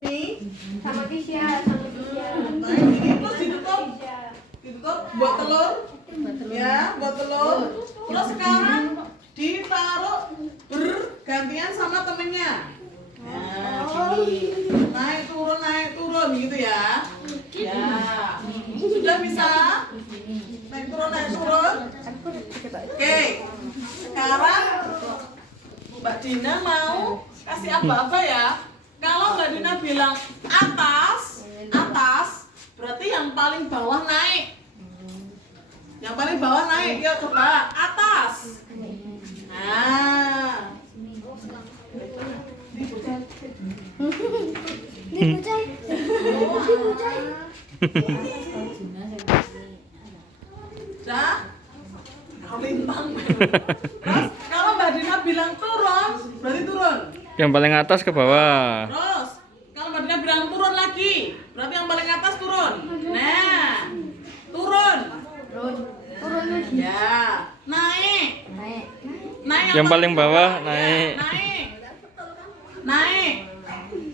Sama Kisya, sama Kisya. Nah, ini terus ditutup buat telur. Ya, buat telur. Terus sekarang ditaruh bergantian sama temennya. Nah, gini. Naik turun gitu ya. Ya. Sudah bisa? Naik turun. Oke. Sekarang Mbak Dina mau kasih apa-apa ya? Kalau Mbak Dina bilang atas, berarti yang paling bawah naik. Yang paling bawah naik, yuk coba atas. Nah. Dah? Lintang. Terus kalau Mbak Dina bilang turun, berarti turun. Yang paling atas ke bawah. Terus kalau Mbak Dina bilang turun lagi, berarti yang paling atas turun. Nah, turun. Turun lagi. Ya, naik. Naik. Yang apa? paling bawah Ya, naik. Naik.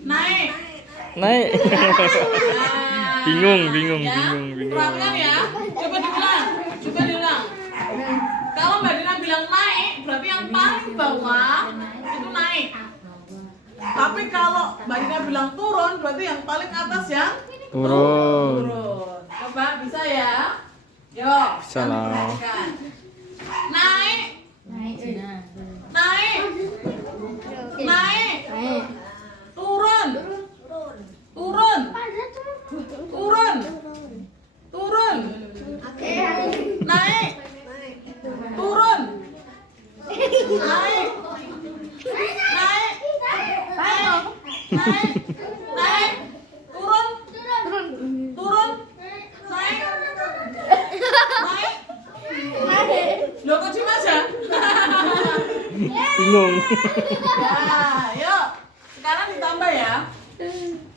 Naik. Nah. Bingung. Perhatikan ya. Coba diulang. Kalau Mbak Dina bilang naik, berarti yang paling bawah itu naik. Tapi kalau Mbak Dina bilang turun, berarti yang paling atas yang Turun. Coba bisa ya? Yuk. Bisa lah. perhatikan. Naik. Turun. Naik. Turun. Naik. Turun. Naik. Loh kok cuma aja? Bingung. Nah, yuk. Sekarang ditambah ya.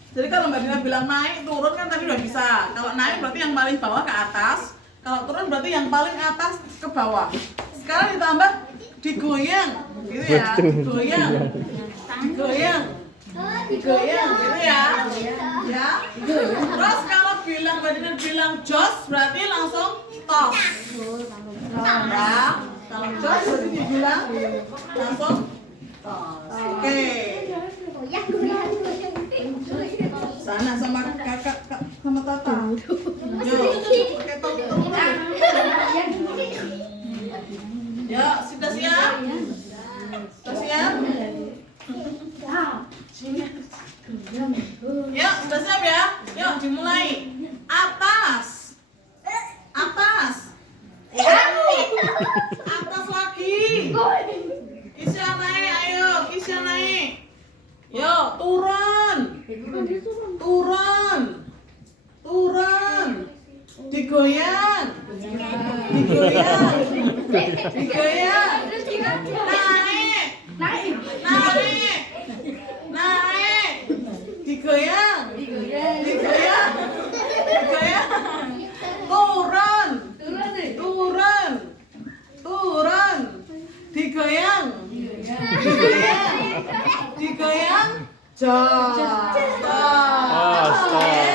Jadi kalau Mbak Dina bilang naik, turun kan tadi udah bisa. Kalau naik berarti yang paling bawah ke atas. Kalau turun berarti yang paling atas ke bawah. Sekarang ditambah digoyang, gitu ya. Digoyang, gitu ya. Ya. Terus kalau Mbak Dina bilang jos, berarti langsung tos. Ya. Kalau jos berarti dibilang langsung tos. Oke. Sana sama kakak sama tata. Yuk, pakai tong-tong. Yuk, sudah siap? Sudah siap? Yuk, sudah siap ya? Yuk, dimulai. Atas. Atas lagi. Kisya naik, ayo. Kisya naik. Yuk, turun. Digoyang. Naik. Digoyang. Turun. Digoyang. Jos. Stop.